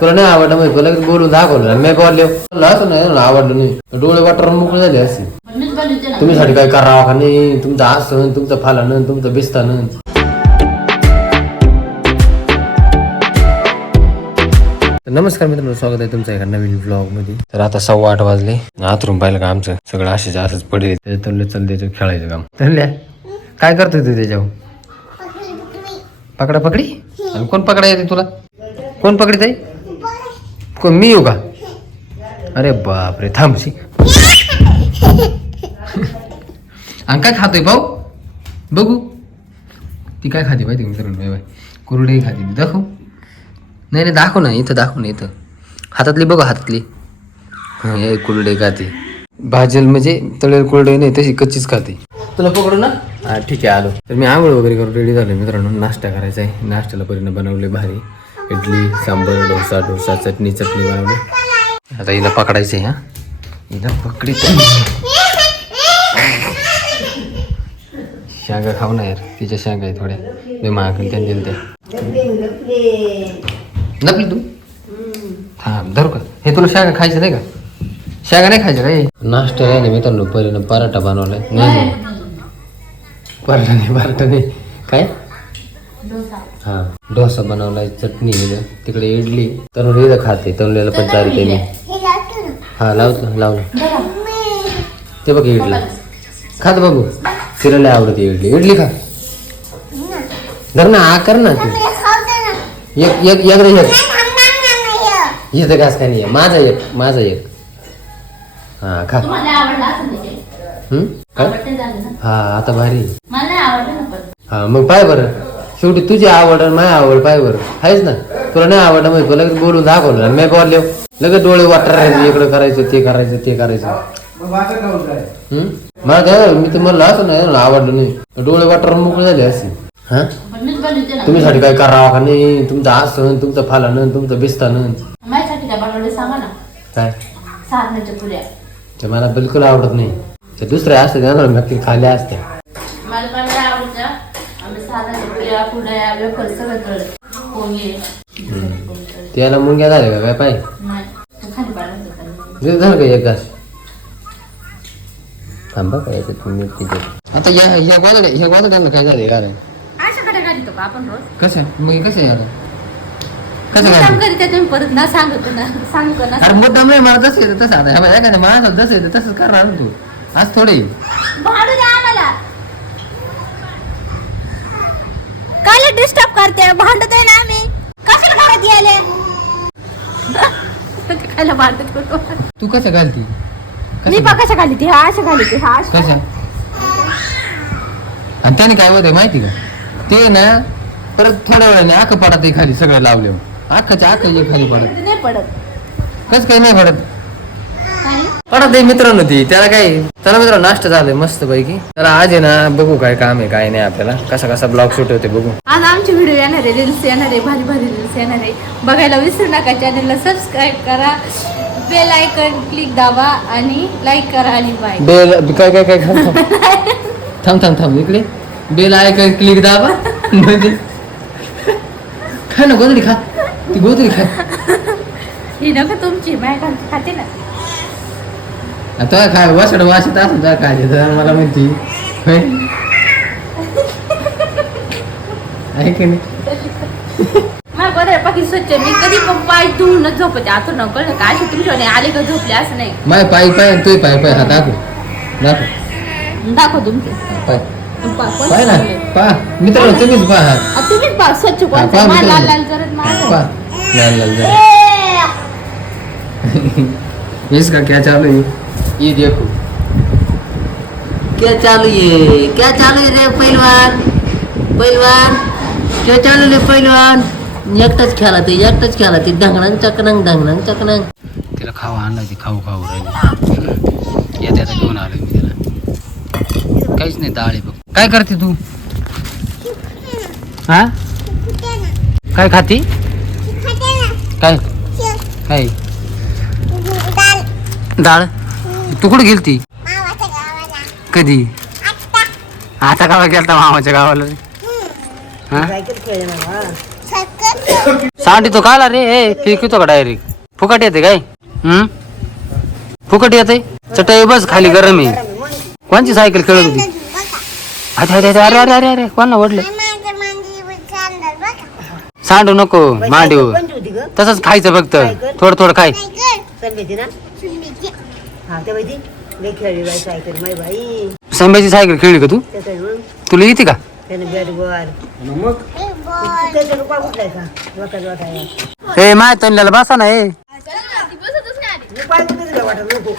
तुला नाही आवडलं म्हणजे तुला बोलून दाखवलं. मी बोलले असं नाही ना, आवडलं नाही. डोळे वाटर मोकळे झाले असे. मीच बनवते ना तुम्ही साठी काय करावं का नाही? तुमचं आसन तुमचं फालानं तुमचं बिस्तानं. तर नमस्कार मित्रांनो स्वागत आहे तुमचं एका नवीन ब्लॉगमध्ये तर आता सव्वा आठ वाजले. आतरून पाहिलं का आमचं? सगळं असेच असंच पडेल. त्याच्यातलं चल त्याच्यावर खेळायचं काम. तर काय करतोय तू त्याच्यावर? पकडा. पकडी आणि कोण पकडा येते तुला? कोण पकडीत आहे कोण मी येऊ का? अरे बापरे थांबशी आणि काय खातोय भाऊ बघू. ती काय खाते माहिती मित्रांनो? बाय कुरडेही खाते ती. दाखव. नाही नाही दाखव ना. इथं दाखव ना इथं. हातातली बघा हातातली. हां हे कुरडे खाते. भाजल म्हणजे तळेल कुरडई नाही तशी कच्चीच खाते. तुला पकडू ना? हा ठीक आहे आलो. तर मी आंघोळ वगैरे करून रेडी झालो मित्रांनो. नाश्ता करायचा आहे. नाश्त्याला परिणाम बनवले भारी. इडली सांबर डोसा डोसा चटणी चटणी बनवली. आता हिला पकडायचं आहे हा. हिला पकडीत शेंगा खाऊ ना यार तिच्या शेंगा आहे थोड्या. मी मागून त्यांनी दिलं त्या नकली तू? थांब धरू का? हे तुला शेंगा खायचं नाही का? शेंगा नाही खायचं काय नाश्ता आहे ना मित्रांनो परिणाम पराठा बनवलाय. नाही. नाही. पराठा नाही पराठा नाही. काय? हा डोसा बनवलाय चटणी तिकडे इडली तरुण इथं खाते तरुणीला पण चालते मी हा लावतो लावलं. ते बघ इडली. खात बघू. तिला आवडते इडली. इडली खा. धर ना आ कर ना तू. एक एक एकदा एक. इथं घास का नाही. माझा एक माझा एक. हा खा. हम्म? काय? हा आता भारी. हा मग पाय बरं. शेवटी तुझी आवड आणि माझी आवड पाय बरं. आहेच ना? तुला नाही आवडलं म्हणजे तुला लगेच बोलून दाखवलं आणि मी बोलले लगेच डोळे वाटरायचं इकडं करायचं ते करायचं ते करायचं? मला काय मी तर म्हणलं असं नाही ना, आवडलं नाही. डोळे वाटर मोकळे झाले असे. हा? पण मीच बनवते ना. तुम्ही साठी काय करावं का नाही? तुमचं आसन तुमचं फालानं तुमचं बिस्तानं. काय ते मला बिलकुल आवडत नाही. ते दुसरे असते ना नक्की खाल्या असते पोहे त्याला मुंग्या झाले का काय पाय? खाली झालं का थांबा काय ते तुम्ही तिथे. आता या या गोदड्या ह्या गोदड्यांना काय झाले कारण आपण रोज? कसं मग हे कसं काय परत ना सांगतो ना सांगतो ना. अरे मुद्दाम नाही मला जसं येतं तसं आता. ह्या येतं तसंच करणार तू. आज थोडे. काय डिस्टर्ब करते? भांडत आहे ना आम्ही. कशाला घरात यायले? खायला भांडत होतो. तू कसं घालती? मी कसं पा कशा खाली ती हा अशा खाली ती हा अशा. कसं? आणि त्याने काय होतंय माहिती का? ते ना परत थोड्या वेळाने आख पडत खाली सगळं लावले आखाच्या आख खाली पडत. नाही पडत. कसं काही नाही पडत? पडत आहे मित्रांनो ती. त्याला काय चला मित्रांनो नाश्ता झालाय मस्त पैकी तर आज आहे ना बघू काय काम आहे काय नाही आपल्याला. कसा कसा ब्लॉग शूट होते बघू. आज आमचे व्हिडिओ येणार आहे रील्स येणार आहे भारी भारी रील्स येणार आहे. बघायला विसरू नका चॅनलला सबस्क्राईब करा. बेल आयकन क्लिक दाबा आणि लाईक करा आणि बाय बेल काय काय काय थांब थांब. थांब इकडे. बेल आयकन क्लिक दाबा. म्हणजे खा ना गोदडी खा. ती गोदडी खा. ही नका तुमची माय खाते ना. आता काय वासड वासत असं जा काय तर मला म्हणती? आहे की नाही? बरं बाकी स्वच्छ मी कधी पण पाय धुवूनच झोपते. आतून कळलं का? असे तुमच्या आले का झोपले? असं नाही. माय पाय पाय तू पाय पाय. हा दाखव. दाखव. दाखव तुमचे. पाय. पा- कोण पाय ना? पा. मित्रांनो तुम्हीच पहा आ, तुम्हीच पा. स्वच्छ हा, कोणचं पहा मा लाल मित्रांनो. लाल जरत लाल लाल जरा. इसका क्या चालू है? ये देखो। क्या चालू है? क्या चालू है रे पहलवान? पहलवान क्या चालू रे पहलवान? एकटाच खेळा ते एकटाच खेळा ते ढंगणांग चकनांग ढंगणांग चकनांग तिला खाऊ आणला ती खाऊ खाऊ राहिली. येते आता घेऊन आलो मी तिला. काहीच नाही आहे बघ काय करते तू? हा? काय खाती? काय? काय? डाळ? तू कुठे गेलती? कधी? आता गावा गेलता मामाच्या गावाला रे? हा? सांडी तो काला रे? ए फेकितो का डायरेक्ट फुकट येते काय? हम्म? फुकट येते चटई बस खाली गरम आहे. कोणची सायकल खेळत होती? अरे अरे अरे अरे अरे अरे कोणाला ओढलं? सांडू नको मांडीव तसंच खायचं फक्त. थोडं थोडं खाय. ना हा त्या बाई लई खेळली बाई सायकल माय बाई संभ्याची सायकल खेळली का तू त्याचं मग तुला येते का त्यानं बॅट बॉल त्याचं रुपया कुठलाय का वाटत वाटाय ए माय तनल्याला बसा ना रुपया कुठेच वाटत नको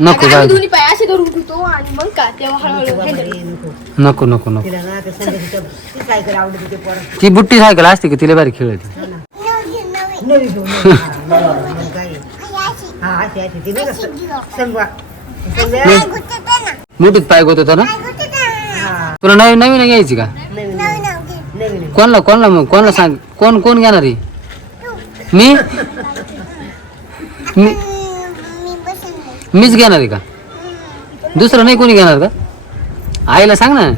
नको जाऊ दे. दोन्ही पाय असे करून ठेवतो आणि मग का तेव्हा हळूहळू बाबा रे, नको नको नको नको तिला ना त्या संध्याची ती सायकल आवडत होती पोरं ती बुट्टी सायकल असते की तिला भारी खेळते नवी घेऊन नवी. हा, नवी. मग काय हा अशी ती पाय. होत होता ना. हा. तुला नवीन नवीन घ्यायची का? नवीन नवीन. नवीन कोणला कोणला मग कोणला सांग? कोण कोण घेणार आहे? मी? मी- मीच घेणार आहे का? दुसरं नाही कोणी घेणार का? आईला सांग ना.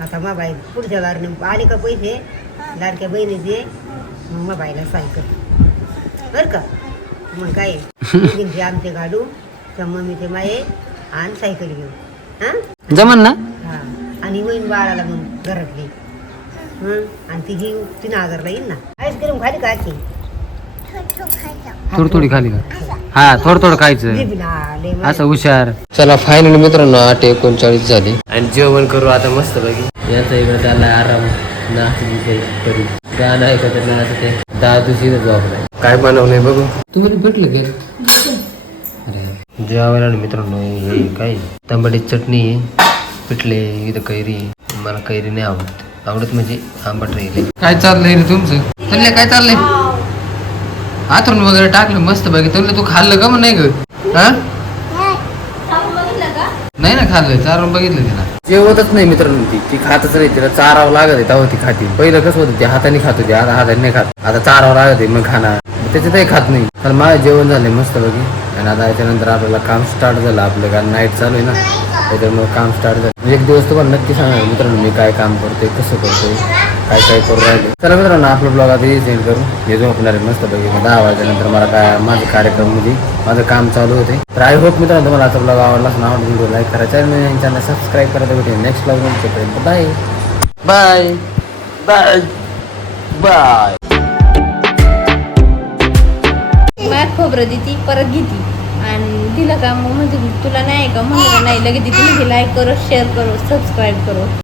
आता मग बाई पुढच्या आले का पैसे? लाडक्या बहिणीचे मग मग बाईला सायकल बर का? मग काय मुलींचे आमचे गाडू. त्या मम्मीचे माये आणि सायकल घेऊ हा? जमन ना? हा. आणि वहीन बाळाला मग घरातली हं? आणि ती घेऊ तीन हजारला येईल ना. आईस्क्रीम खाली का आजची? थोडी थोडी खाली का? हा थोडं थोडं खायचं. असं हुशार. चला फायनल मित्रांनो आठ एकोणचाळीस झाले. आणि जेवण करू आता मस्त पैकी याचा इकडे त्याला आराम. नाचली गाणं ऐकत ते दिवशी झोपलाय काय बनवलंय बघू. तुम्हाला भेटलं अरे जेवायला मित्रांनो हे काय? तंबाडीची चटणी पिठले इथं कैरी. मला कैरी नाही आवडत. आवडत म्हणजे आंबट राहिले काय चाललंय रे तुमचं? चाललंय काय चाललंय? आतून वगैरे टाकलं मस्त पैकी तुला तू खाल्लं का मग नाही ग? हा? नाही ना खाल्लं चारून बघितलं तिला जेवतच नाही मित्रांनो ती. ती खातच नाही तिला चारावं लागत आहे तेव्हा ती खाती. पहिलं कसं होतं ती हाताने खात होती आता हाताने नाही खात. आता चारावं लागत आहे मग खाणार. त्याच्यातही खात नाही. तर माझं जेवण झालंय मस्त बघी आणि आता याच्यानंतर आपल्याला काम स्टार्ट झालं. आपलं कारण नाईट चालू आहे ना. त्याच्यामुळे काम स्टार्ट झालं. म्हणजे एक दिवस तुम्हाला नक्की सांगा मित्रांनो मी काय काम करतोय कसं करतोय काय काय करू राहिले. चला मित्रांनो आपलं ब्लॉग आता सेंड करू. हे झोपणार आहे मस्त पैकी. दहा वाजल्यानंतर मला काय माझं कार्यक्रममध्ये म्हणजे माझं काम चालू होते. तर आय होप मित्रांनो तुम्हाला आता ब्लॉग आवडला असं आवडला व्हिडिओ लाईक करा चॅनल चॅनल सबस्क्राईब करा. भेटेल next blog bye bye bye bye परत देती परत घेती. आणि तिला का मग म्हणते तुला नाही का? म्हणलं नाही लगेच तिला तुम्ही लाईक करो शेअर करो सबस्क्राईब करो.